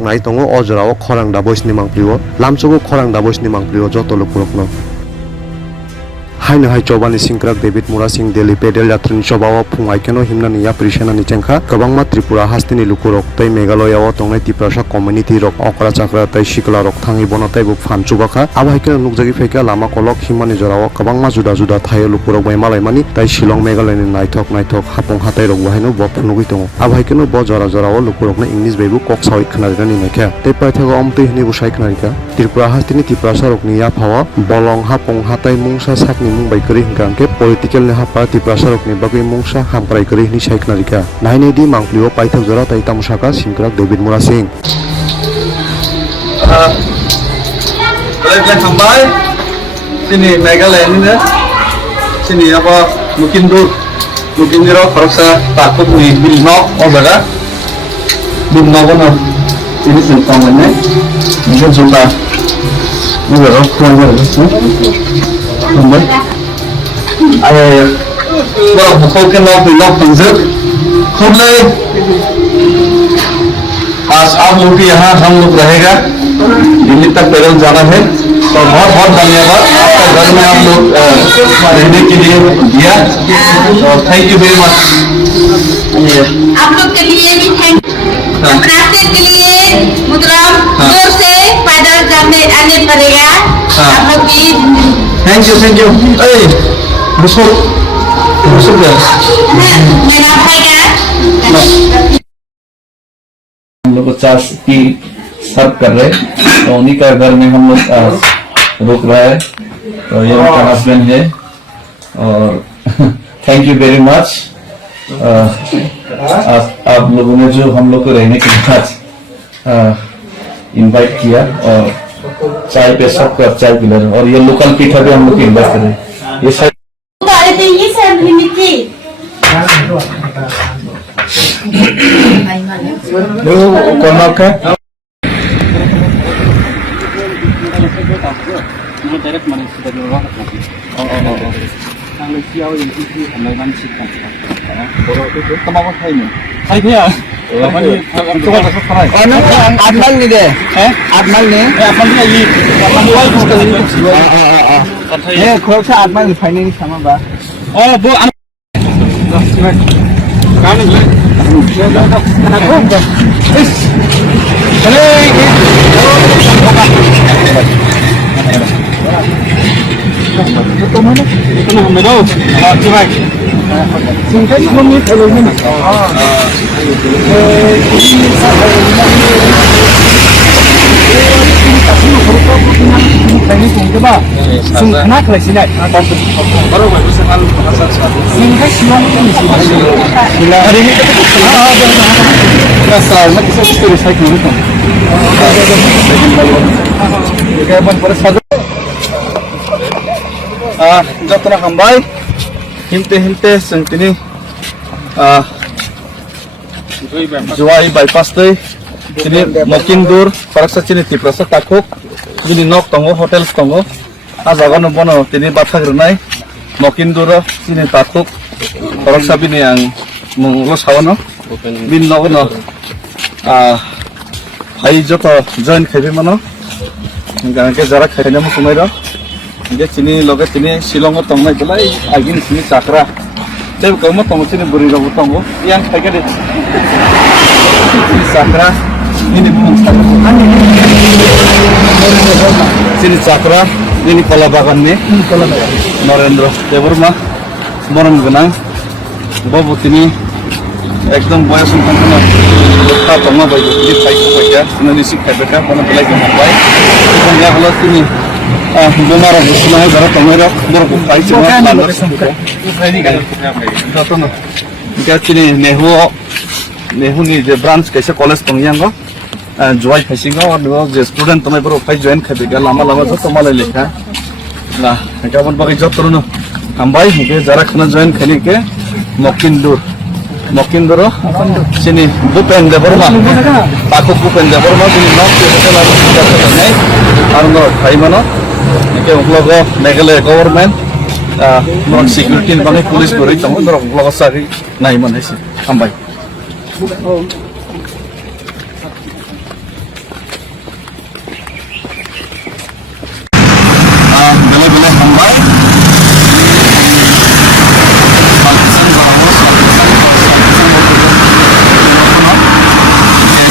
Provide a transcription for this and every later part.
rok nai tongo o jorao khorang da boys ni mangplio lamchogo khorang da boys ni mangplio joto lukurok no haino hai chobani singkrak David Mura Singh Delhi pedal yatrani chobao phungai keno himnani ya prishana ni chengkha kabangma Tripura hastini lukurok tai Meghalaya o tongnai Tiprasa community rok okra chakra tai Sikla rok thangi bono tai bu phanchubakha abo haikeno nukjagi phaika lama kolok himani jorao kabangma juda juda thayo lukurok bai malaimani tai Shillong Meghalaya ni naithok hapong hatai rok haino bo phunugui tongo abo haikeno bo jora jorao lukurokna English bai bu kok sawi khnarirani naikha tai paithago amtui hini bu sai khnarirka Tripura hastini Tiprasa rokni ya phawa bolong hapong hatai mungsa sakni mumbai kari hingkangke political ne hapa Tiprasa rokni bagui mungsa hamprai kari hini sai khnarirka naine di mangplio paithak jora tai tamusaka singkrak David Mura Singh Boleh sampai sini Meghalaya ini deh sini apa mungkin Farsa takut nih Bilnok berada Bilnok kan ini sentangnya mungkin sudah berada kurang sampai kalau bukan kenal Bilnok penjat खुले आज आप लोग भी यहाँ हम लोग रहेगा दिल्ली तक पैदल जाना है तो बहुत बहुत धन्यवाद आपका घर में आप लोग रहने के लिए दिया तो थैंक यू वेरी मच आप लोग के लिए भी थैंक रास्ते के लिए मतलब दूर से पैदल जाने आने पड़ेगा आप लोग की थैंक यू मेरा भाई हम लोग 50 की सर्व कर रहे तो उन्हीं का घर में हम लोग रुक रहा है तो ये उनका हस्बैंड है और थैंक यू वेरी मच आप लोगों ने जो हम लोग को रहने के बाद इनवाइट किया और चाय पे सबको चाय पिला और ये लोकल पीठा भी हम लोग इनवाइट कर रहे ये सब जतना हमबाय हिमते संतनी जुवाई बाईपास ते तिनी मकिंदुर फरकसा चिनि तिप्रसा ताखुक जिनि नक तंगो होटेल तंगो आ जागानो बनो तिनी बाथाग्रनाय मकिंदुर चिनि ताखुक फरकसा बिनि आं मुंगलो सावनो बिन नगनो भाई जत जॉइन खाइबे मानो गानके जरा खाइना मु कुमाइरो जे चिनी लगे चिनी शिलंग तंगनाय बलाई आगिन चिनी चाकरा ते कमो तंगो चिनी बुरि रगो तंगो यान खाइगे दे चाकरा ini sini cakra ini kepala bagan nih Narendra Dewarma moram genang babu ini ekdom boya sungkan kena tak tengah baju ini baik saja ini sih kerja mana belai gemar baik bukan ya kalau ini benar semuanya cara tengah baru baik semua ini kan jatuh no kita sini nehu nih je branch kaisa college tengah go join facing और जो student तुम्हें पर file join कर देगा लामा जो तुम्हारे लिखा ना क्या बोल बाकी जब तुरंत हम भाई मुझे जरा खाना ज्वाइन करने के मकिंदुर सिनी बुपेन देवरमा ताको बुपेन देवरमा सिनी नॉर्थ होटल और नो भाई मानो के उनलोग मेघालय गवर्नमेंट नॉन सिक्योरिटी बने पुलिस को रही तमो तो उनलोग सारी नहीं मन है हम भाई Why? Pakistan bahawa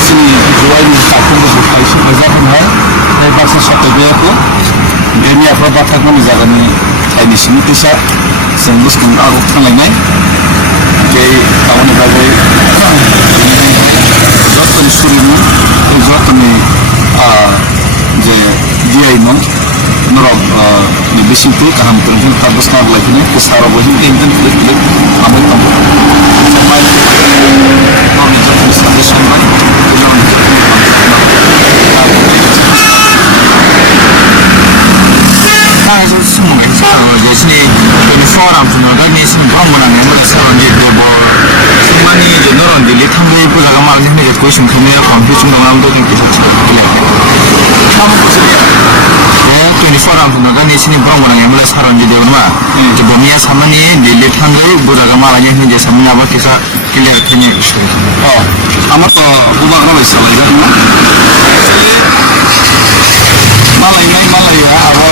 sini jual ni takkan berbukai sebesar pun hai. Dari pasal satu dia tu, dia ni apa bakat pun jaga ni. Ini sini kisah sembus pun aku kan lagi. Jadi tahun ni bagai jatuh surimu, jatuh ni je dia ini Norok ni besi tu kaham terjun tabus nak lagi ni kisah orang boleh intern klik ambil tampuk. Sampai orang ni jatuh sampai sampai pulang Nah, itu semua sekarang jadi ni ini seorang tu nak ni semua orang yang mula sekarang ni debo semua ni jadi orang di lihat hamil pun agak malas ni jadi kau semua ni aku hampir cuma orang tu yang kita cakap kamu tu ya ini seorang tu nak ni semua orang yang mula sekarang jadi orang mah jadi ni sama ni di lihat hamil pun agak malas ni jadi sama ni apa kita clear ni oh amat tu aku bakal besar lagi malah ini malah ya awal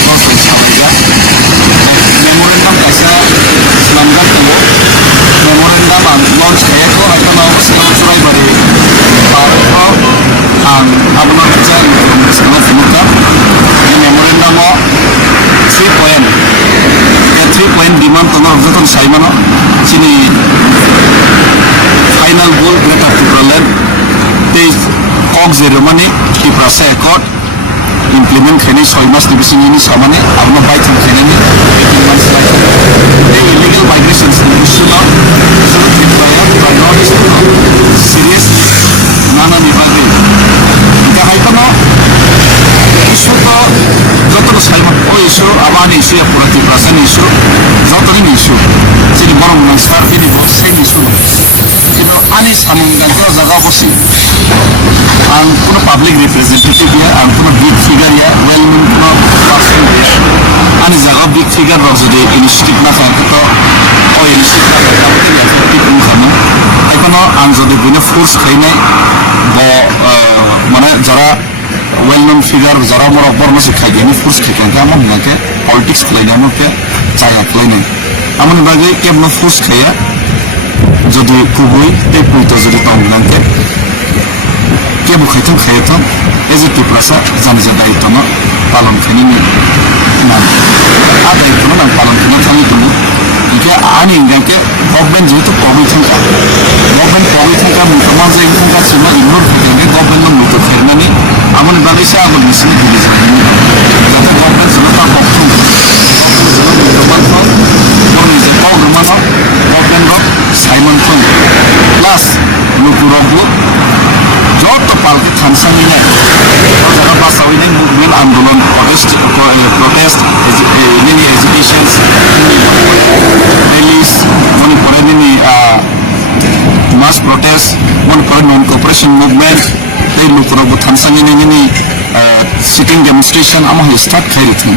proses saja memorandum kasih selangkah tunggu memorandum launch saya tu akan launch sesuai dari Parpo abang kerja sekolah semuka memorandum mau 3 poin ya 3 poin demand tengah betul saya mana sini final goal kita perlu tes kok Jermani di proses ekor implement kini 6 mas di sini ini sama ni abang baik kini ni 18 months lagi illegal migration isu lah sudah dibayar priorities serius mana ni bagi kita hai tu no isu tu jodoh saya oh isu aman isu ya pura di proses isu jodoh ini isu jadi barang masa ini boxing isu itu aneh sama dengan tu jaga boxing angkuno public representative ya angkuno big figure ya well known person ya ani jaga big figure ro jodi initiative na kan to o initiative na kan to ya effective pun kan ekono ang jodi bina force khaine bo mane jara well known figure jara borobar ma sikhai gani force khikan ka mon na ke politics khlaina no ke chaya khlaina amon bage ke no force khaya jodi kubui te puito jodi tonglan ke ke bukhaitan khayatan eziti prasa zanija daitama palon khani ni na ada itu na palon khani khani tu ike ani ngake government jeto kobi thangka government kobi thangka mutama jai thangka sima ignore khani government no muto khairna ni amon bagi sa amon nisini dili jani jate government जनता पक्षों government Simon Tong plus Nukurobu job to party Tanzania jaga bahasa ini movement andolan protest ini education release moni pore ini mass protest moni pore non cooperation movement they Nukurobu Tanzania ini sitting demonstration amo start khairi thing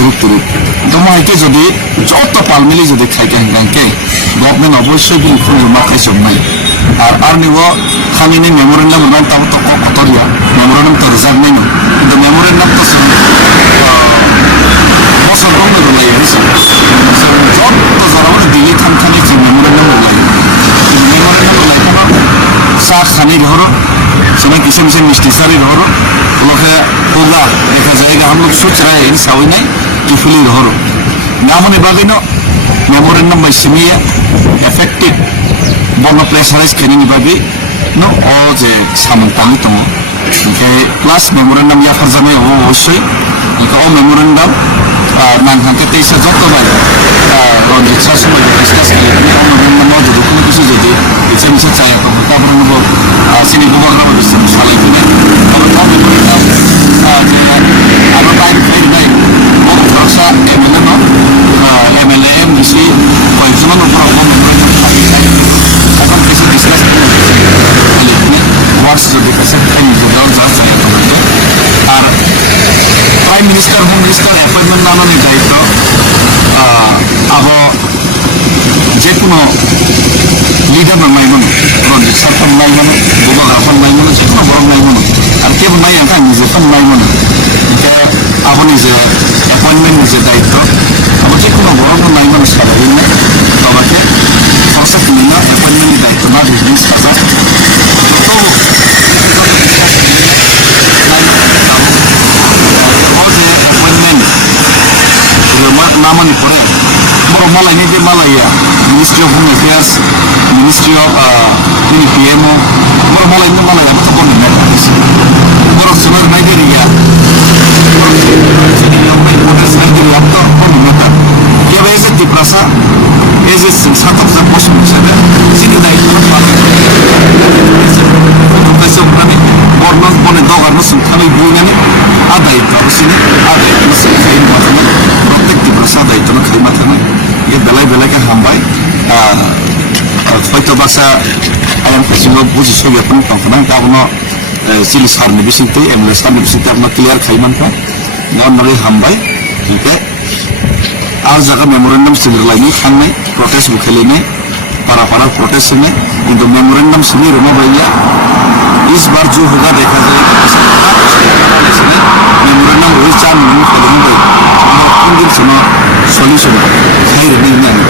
turuk doma ike jodi job to palmili jodi khaike hangke government অবশ্যই বিল খুলে মাকে সময় আর নিবো Khamenei memorandum নাম তাম তো কতরিয়া memorandum তো reserve নাই কিন্তু মেমোরেন্ডাম তো বছর কম লাগে হিসাব জব তো যারা দিল্লি থামখানি যে মেমোরেন্ডাম লাগে মেমোরেন্ডাম লাগে চা খানি ধরো সবাই কিসে কিসে মিষ্টি সারি ধরো ওলোকে হোগা দেখা যায় हम लोग सोच रहे हैं सावी नहीं टिफिली धरो नामने बागिनो memorandum by simia effective bono pressurize kening bagi no o je samantang itu okay plus memorandum ya farjame o osoi ika o memorandum nang hangke teisa jotto bai on discuss mai discuss kali ni o memorandum mo jodo kono kisu jodi icha misa chaya to ta bono bo sini gubernur bo sim salai punya kalau ta memorandum je aro time fair bai o prasa MLA no MLM mesti kaijuman upar o memorandum akan bisa discuss kali ni what's the discussion kan jodal jas saya to ar Prime Minister, Home Minister appointment nama ni daito abo je kono leader namai mono project sarpan mai mono boga rapan mai mono je kono borong mai mono ar ke mai angka ni je pan mai mono আপনি যে appointment যে দায়িত্ব আমার যে কোনো বড় নাই মানুষ সারাদিন বাবাকে প্রসেস নিল অ্যাপয়েন্টমেন্টের দায়িত্ব না বিজনেস কাজা নামানি পরে বড় মালাইনি যে মালাইয়া ministry of home affairs ministry of PMO বড় মালাইনি মালাইয়া তো কোনো ম্যাটার আছে বড় সোনার নাইজেরিয়া Nigeria to কোনো ম্যাটার কেউ এসে ত্রিপ্রাসা এই যে সাতটা বছর হিসেবে যিনি দায়িত্ব পালন করে বর্ণন বনে দগানো সংখ্যানে বুঝানি আর দায়িত্ব আসেনি আর দায়িত্ব সংখ্যায় মাথানো প্রত্যেক ত্রিপ্রাসা দায়িত্ব খাই মাথানো ये बेलाय बेलायके हामबाय हयतो बासा आं खाथियाव बुजिस'याखै दंखोना गाबोनो सिलि सारनि बिसिंथै एमएलए सारनि बिसिंथै आपना क्लियार खायमानखा गनरै हामबाय ओमफ्राय आरो जागा मेमोरेन्डाम सिलिरलायनि थांनाय प्रटेस्ट बुखायलायनाय पारा प्रटेस्ट होनाय किन्तु मेमोरेन्डाम सिनि रोमा बायया इस बार जो होगा देखा जाएगा मेमोरेन्डाम वही चार महीने पहले ही कौन दिन सुनो सॉल्यूशन खाई रही नहीं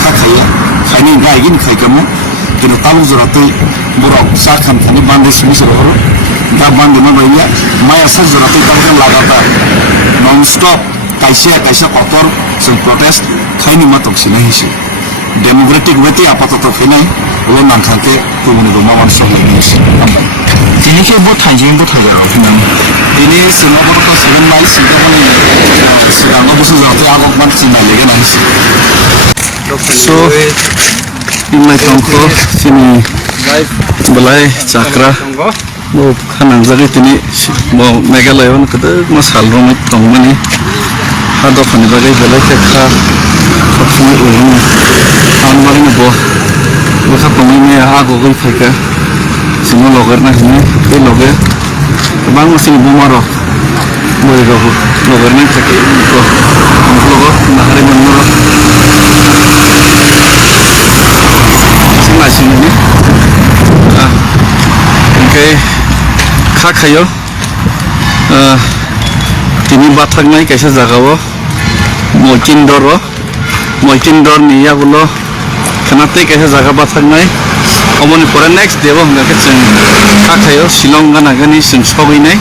खा खाया खाने गायगी नहीं खाई कमो किन्तु ताबु जराते बोराव सार खान खाने बांधे सुनी से लोगों दा बांधे में भैया माया सर जराते ताबु लगाता नॉन स्टॉप कैसा कतर जों प्रोटेस्ट खाई मत नहीं से डेमोक्रेटिक वेते आपातत फैनाय वो नांखाके गुबुन माबान सहायनायसै दिनैसो बो थाइजें बो थाइजारो दिनै सिङावबोथ' 7 माइल सिङावबो सिगाङाव बोसोर जाहाथे आगक मानसि नायलेगोन आंसो so इमलाय तंखो सिनि बलाय जाग्रा बो खानांजागै दिनै बो मेघालयाव गोदो मा सालरङै दंमोन हा दखाननि बागै बेलाय खेखा सबसमाय ओरैनो आं मारिनो बो बखा पङैनो आगकै फैखा सिङाव लगारना होनो बे लगे गोबां मानसिनि बेमाराव बोरैबाबो लगारनायनि थाखाय लोगो नाहारि मोननो सिनायसिनि ओमफ्राय खाखायो दिनै बाथांनाय खायसे जागाव मयकिनदरनि आगोल खानाते खायसे जागा बाथांनाय अमनि परे नेक्स्ट डेव होंगाखे जों खाखायो शिलं गानागानि जों सगैनाय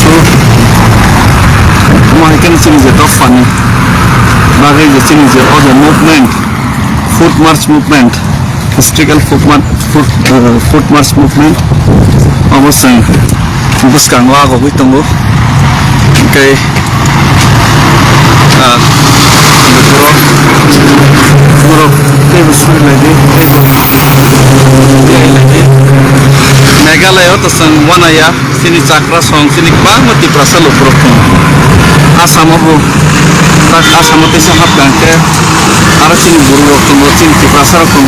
सो माहिकेन जोंनि जे दफानि बागै जे जोंनि जे अदर मुभमेन्ट फुड मार्च मुभमेन्ट हिस्ट्रिकेल फुड मार्च मुभमेन्ट अब जों बुसखाङो आगबै दङ ओमफ्राय मेघालय तो जों वानाया सिनि जाग्रा सं सिनि गोबां मतिफ्रासो लुफ्रब दङ आसामावबो आसामाव दैसा हाबगांखे आरो सिनि बर'आव दङ सिनि तिफ्रासाराव दङ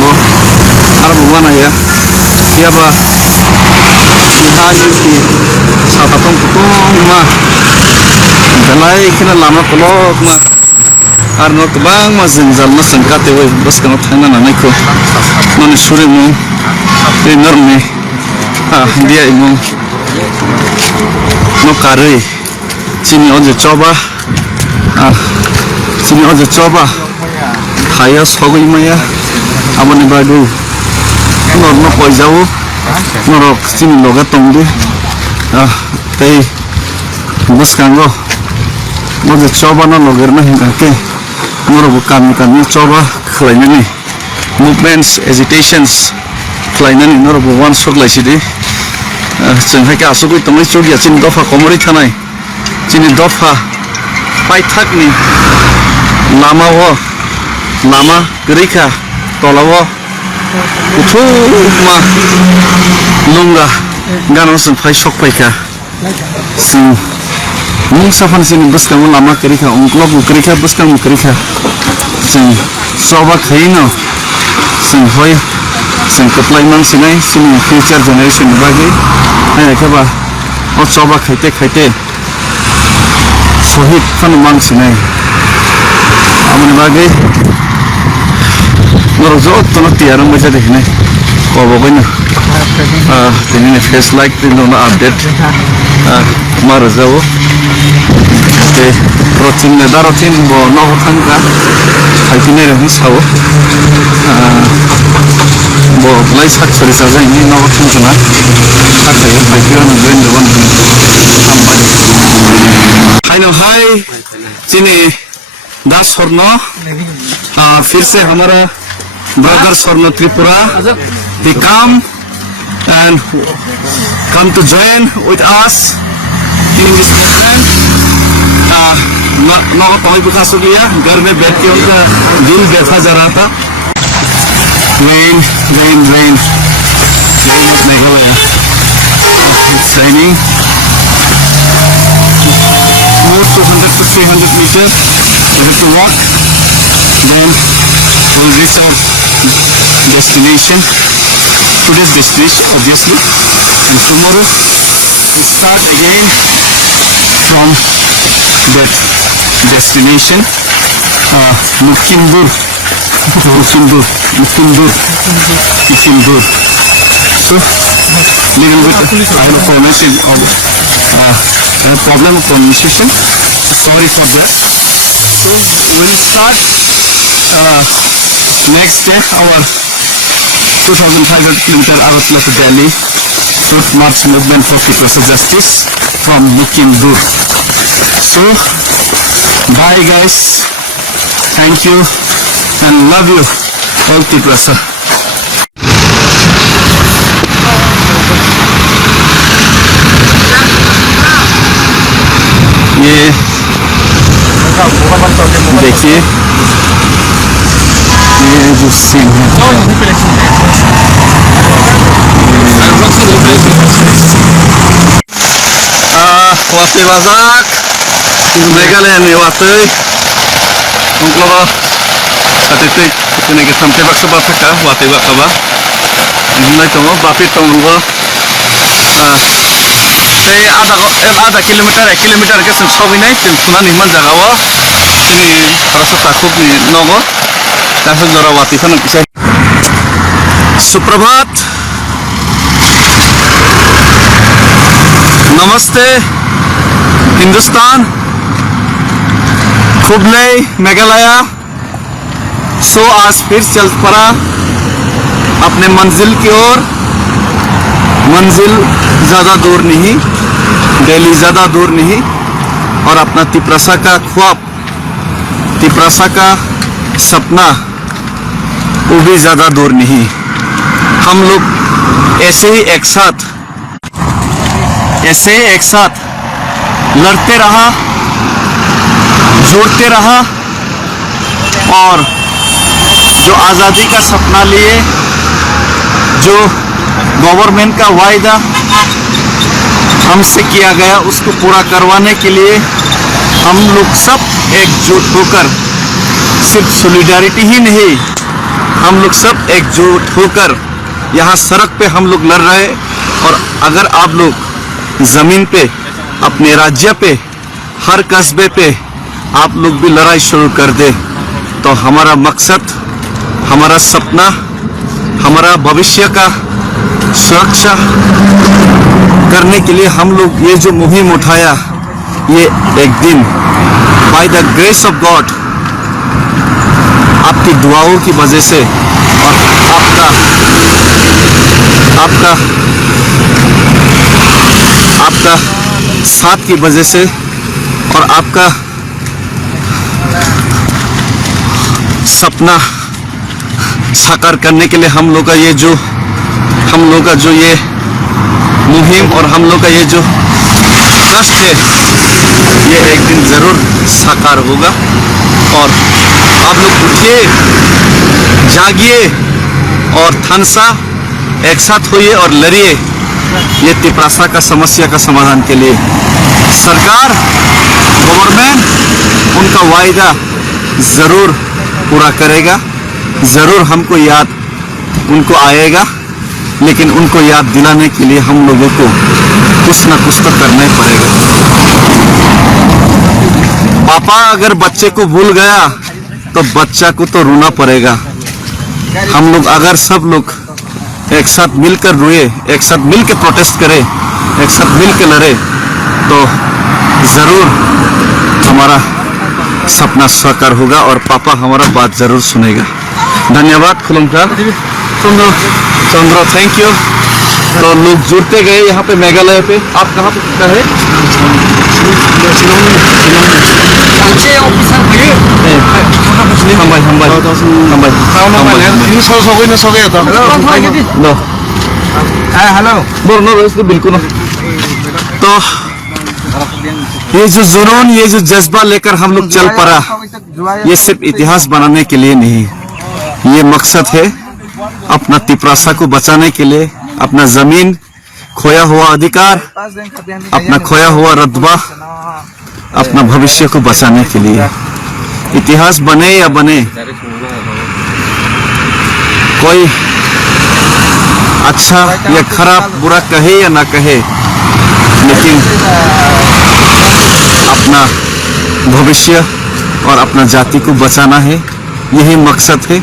आरो वानाया गैयाबा हा इउपि सादाथं कुटुंमा बेलाय इखिना लामा कलकमा आरो न गोबां मा जोंजालनो जों गातेवै बसखाङाव थांना नायखौ ननि सुरिमु बे नरनि दिया इमु न कारै चिनि अजे चबा हाया सगैमाया आबानि बागै नरनो पयजावो नरक चिनि लगा तंदे तै बसखाङो अजे चबा न लगेरना हिंगाके नरबो कामि चबा खालायनानै मुभमेन्ट्स एजिटेशन्स खालायनानै नरबो वान सगलायसिदि जोंहाय आसुगै तंनाय चगिया चिनि दफा कमरै थानाय चिनि दफा पाइथाकनि लामा गरैखा तलाव उथुमा लुंगा गानाव जों फाय सक फायखा जों मुं साफान सिनि बसखाङो लामा गरैखा अंक्लब गरैखा बसखां गरैखा जों चबा खैनो जों हय जों खोख्लायनांसिनाय जोंनि फिउचार जेनेरेशननि बागै नायनायखाबा अ चबा खायते शहीद फानो मानसिनाय आमनि बागै नर ज'तनो तियारंबाय जादोंनाय कबगैनो दिनैनि फेस लाइक दिननो update Marzao. The protein, the darotin, bo no hanga. I think there is how. Bo life factory sa sa ini no hanga na. Factory by kilo na blend one. Hi, चीनी 10 स्वर्ण फिर से हमारा brother स्वर्ण Tripura they come and come to join with us in this program. नौ पाँच विकास हो गया घर में बैठ के उनका दिल बैठा जा रहा था rain Meghalaya it's raining more 200 to 300 meters we have to walk then we'll reach our destination today's destination obviously and tomorrow we start again from that destination Mukimdur so little bit I have a pronunciation of a problem of pronunciation sorry for that so we'll start next day our 2500 kilometer Aratla to Delhi Truth March movement for People Justice from Mukimdur. So bye guys, thank you and love you all Tiprasa. ये देखिए ये जो scene है वाते बाजाक मेघालय ने वाते उनको अतिथि कितने के संते बक्स बात का वाते बाकबा नहीं तो बापी तो उनको आधा किलोमीटर 1 किलोमीटर के संग सबै नै सुना निमन जगह हो तिनी रस ताखुक नगो ताखु जरा वाती खन पिछे सुप्रभात नमस्ते हिंदुस्तान खुबले मेघालय सो आज फिर चल पड़ा अपने मंजिल की ओर मंजिल ज़्यादा दूर नहीं दिल्ली ज़्यादा दूर नहीं और अपना तिप्रसा का ख्वाब तिप्रसा का सपना वो भी ज़्यादा दूर नहीं हम लोग ऐसे ही एक साथ लड़ते रहा जुड़ते रहा और जो आज़ादी का सपना लिए जो गवर्नमेंट का वायदा हमसे किया गया उसको पूरा करवाने के लिए हम लोग सब एकजुट होकर सिर्फ सॉलिडारिटी ही नहीं हम लोग सब एकजुट होकर यहाँ सड़क पे हम लोग लड़ रहे और अगर आप लोग ज़मीन पे अपने राज्य पे हर कस्बे पे आप लोग भी लड़ाई शुरू कर दे तो हमारा मकसद हमारा सपना हमारा भविष्य का सुरक्षा करने के लिए हम लोग ये जो मुहिम उठाया ये एक दिन by the grace of God आपकी दुआओं की वजह से और आपका साथ की वजह से और आपका सपना साकार करने के लिए हम लोग का ये मुहिम और हम लोग का ये जो ट्रस्ट है ये एक दिन ज़रूर साकार होगा और आप लोग उठिए जागिए और थनसा एक साथ होइए और लड़िए ये तिप्रासा का समस्या का समाधान के लिए सरकार गवर्नमेंट उनका वायदा ज़रूर पूरा करेगा ज़रूर हमको याद उनको आएगा लेकिन उनको याद दिलाने के लिए हम लोगों को कुछ ना कुछ तो करना ही पड़ेगा पापा अगर बच्चे को भूल गया तो बच्चा को तो रोना पड़ेगा हम लोग अगर सब लोग एक साथ मिलकर रोए एक साथ मिलकर प्रोटेस्ट करें एक साथ मिलकर लड़े तो जरूर हमारा सपना साकार होगा और पापा हमारा बात जरूर सुनेगा। धन्यवाद खुलमकार चंद्र, थैंक यू। तो लोग जुड़ते गए यहाँ पे मेघालय पे। आप कहाँ पे का है? हेलो बिल्कुल। तो ये जो जुनून, ये जो जज्बा लेकर हम लोग चल पड़ा, ये सिर्फ इतिहास बनाने के लिए नहीं, ये मकसद है अपना तिपरासा को बचाने के लिए, अपना जमीन खोया हुआ अधिकार, अपना खोया हुआ रतबा, अपना भविष्य को बचाने के लिए। इतिहास बने या बने, कोई अच्छा या खराब बुरा कहे या ना कहे, लेकिन अपना भविष्य और अपना जाति को बचाना है, यही मकसद है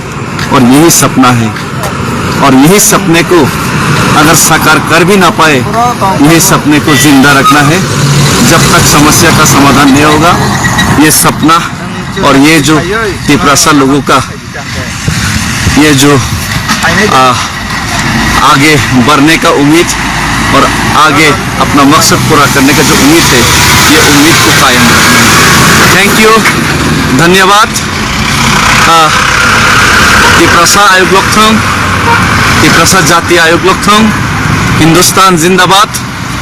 और यही सपना है। और यही सपने को अगर साकार कर भी ना पाए, यही सपने को जिंदा रखना है। जब तक समस्या का समाधान नहीं होगा, ये सपना और ये जो तिपरासा लोगों का ये जो आगे बढ़ने का उम्मीद और आगे अपना मकसद पूरा करने का जो उम्मीद है, ये उम्मीद को कायम रखें। थैंक यू, धन्यवाद। तिपरासा आयोग लोकथंग, तिपरासा जातीय आयोग लोकथंग, हिंदुस्तान जिंदाबाद,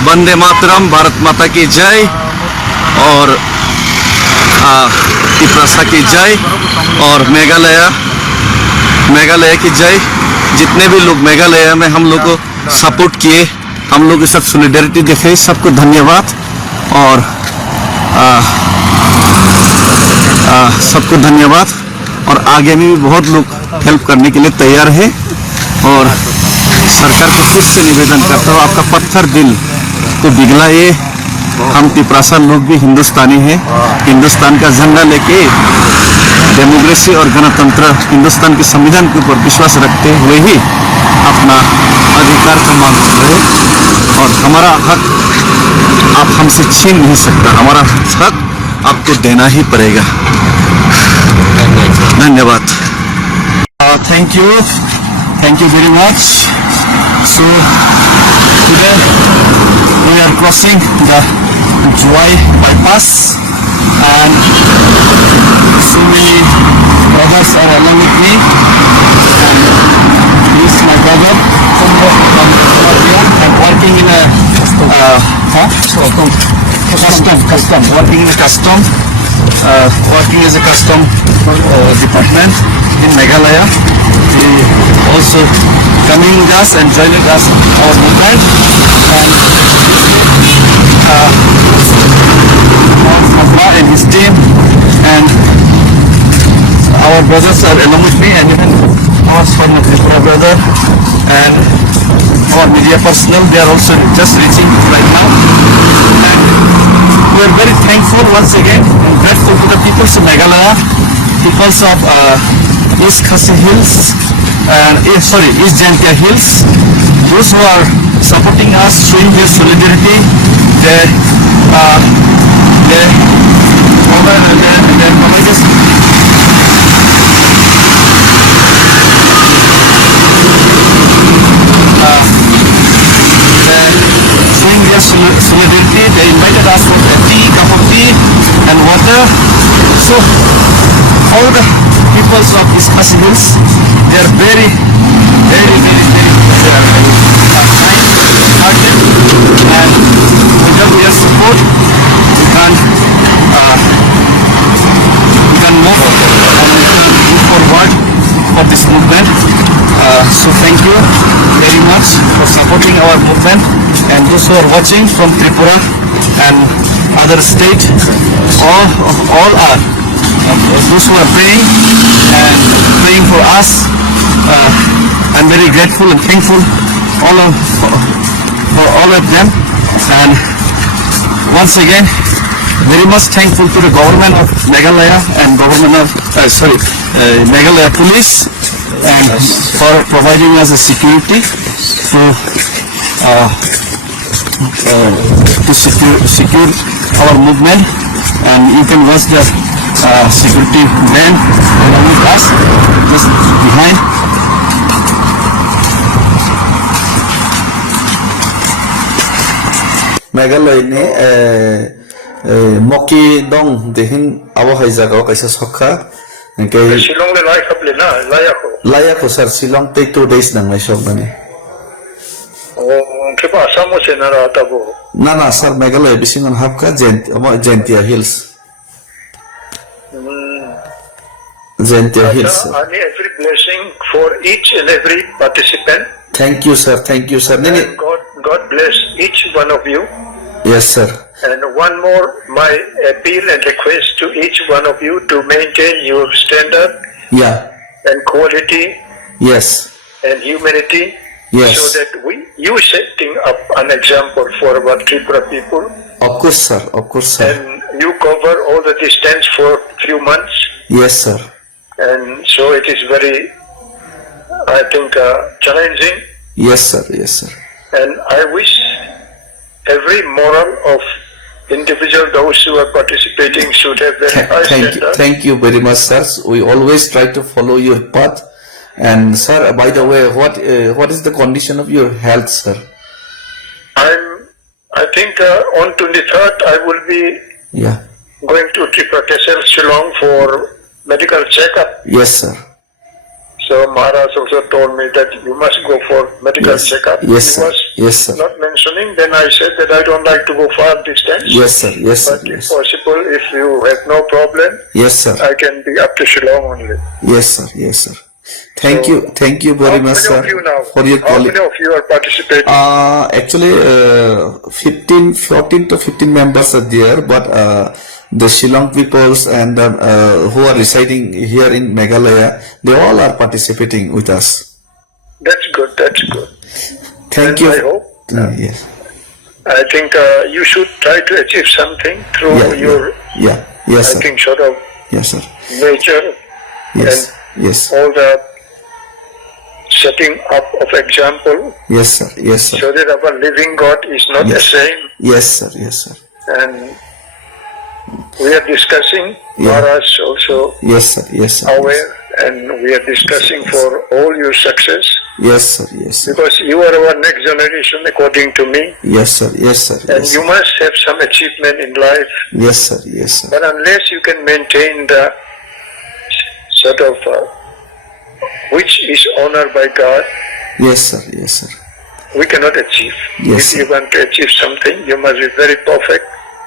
वंदे मातरम, भारत माता की जय और तिपरासा की जय और मेघालय की जय। जितने भी लोग मेघालय में हम लोग को सपोर्ट किए, हम लोग के साथ सॉलिडेरिटी दिखाई, सबको धन्यवाद और सबको धन्यवाद। और आगे में भी बहुत लोग हेल्प करने के लिए तैयार है। और सरकार को फिर से निवेदन करता हूँ, आपका पत्थर दिल को पिघलाइए। हम तिपरासा लोग भी हिंदुस्तानी हैं, हिंदुस्तान का झंडा लेके डेमोक्रेसी और गणतंत्र, हिंदुस्तान के संविधान के ऊपर विश्वास रखते हुए ही अपना अधिकार का मांग कर रहे। और हमारा हक आप हमसे छीन नहीं सकता, हमारा हक आपको देना ही पड़ेगा। धन्यवाद। Thank you very much. So today we are crossing the Juai bypass and so many brothers are along with me, and this is my brother I'm working in a custom working in a custom working as a custom department in Meghalaya. He also coming with us and joining us in our movement, and his team and our brothers are along with me, and even our former Tripura brother and our media personnel, they are also just reaching right now. And we are very thankful once again and grateful to the people of Meghalaya, peoples of East Khasi Hills and East Jantia Hills, those who are supporting us, showing their solidarity, their showing their solidarity. They invited us for a cup of tea and water. So all the peoples of East Khasi Hills, they are very kind-hearted, and without their support we can move forward for this movement. So thank you very much for supporting our movement, and those who are watching from Tripura and other state, all are those who are praying for us. I'm very grateful and thankful for all of them, and once again very much thankful to the government of Meghalaya and government of Meghalaya police, and for providing us a security. So to secure our movement, and you can watch the security man along with us just behind. Meghalaya ni moki dong dehin awa hai jaga kaisa sokha ke Shillong le lai khap le na lai ako. laya ko sir Shillong take 2 days nang mai sok bani O ke pa Assam se na ra ta bo. na sir Meghalaya bisingon hapka Jentia Hills Jentia Hills sir. Ani every blessing for each and every participant. Thank you sir nini And God bless each one of you. yes sir And one more, my appeal and request to each one of you to maintain your standard yeah and quality yes and humanity, Yes. so that you setting up an example for our Tripura people, of course sir and you cover all the distance for few months, yes sir and so it is very, I think, challenging. yes sir And I wish every moral of individual, those who are participating, should have very high standard. Thank you very much, sir. We always try to follow your path. And sir, by the way, what is the condition of your health, sir? I think on 23rd I will be Yeah. going to Tripura Tehsil, Shillong for medical checkup. Yes, sir. So Maharaj also told me that you must go for medical Yes. checkup. Yes, He sir. was Yes, sir. not mentioning. Then I said that I don't like to go far distance. Yes, sir. Yes, sir. But if Yes. possible, if you have no problem, Yes, sir. I can be up to Shillong only. Yes, sir. Yes, sir. Thank you very much, How sir, many of you now? for your How calling. many of you are participating? Actually, 14 to 15 members are there, but the Shillong peoples and who are residing here in Meghalaya, they all are participating with us. That's good. That's good. Thank And you. I hope Yes. I think you should try to achieve something through Yeah. your, Yeah. Yes, I sir. think, sort of Yes, sir. nature Yes. Yes. all the setting up of example, Yes, sir. Yes, sir. so that our living God is not the same. Yes, sir. Yes, sir. And we are discussing, Yeah. Maharaj also Yes, sir. Yes, sir. aware, and we are discussing for all your success, Yes, sir. Yes, sir. because you are our next generation according to me, Yes, sir. Yes, sir. and Yes, you sir. must have some achievement in life. Yes, sir. Yes, sir. But unless you can maintain the sort of which is honored by God, Yes, sir. Yes, sir. we cannot achieve. Yes, If you want to achieve something, you must be very perfect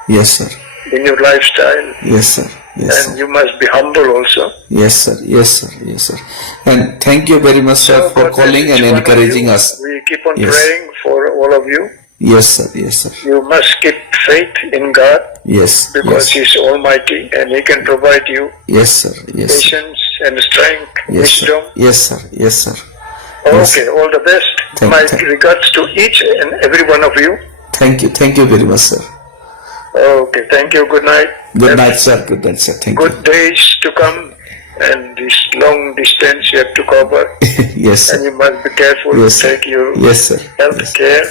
Yes, sir. in your lifestyle, Yes, sir. Yes, and sir. you must be humble also. Yes, sir. Yes, sir. Yes, sir. And thank you very much, sir, for God bless calling and each one of encouraging you. us. We keep on Yes. praying for all of you. Yes, sir. Yes, sir. You must keep faith in God, Yes. because Yes. He is Almighty and He can provide you Yes, sir. Yes. Sir. patience and strength, Yes, sir. wisdom. Yes, sir. Yes, sir. Yes. Okay, all the best. Thank- My thank- regards to each and every one of you. Thank you. Thank you very much, sir. Okay, thank you. Good night. Good Have night, sir. Good night, sir. Thank Good days to come, and this long distance you have to cover, you. Yes, and sir. you must be careful Yes, to sir. take your Yes, sir. health Yes. care.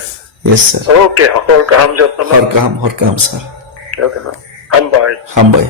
Yes, sir. Okay, और काम जब तक Horkam, sir. okay, हम bye Hambay.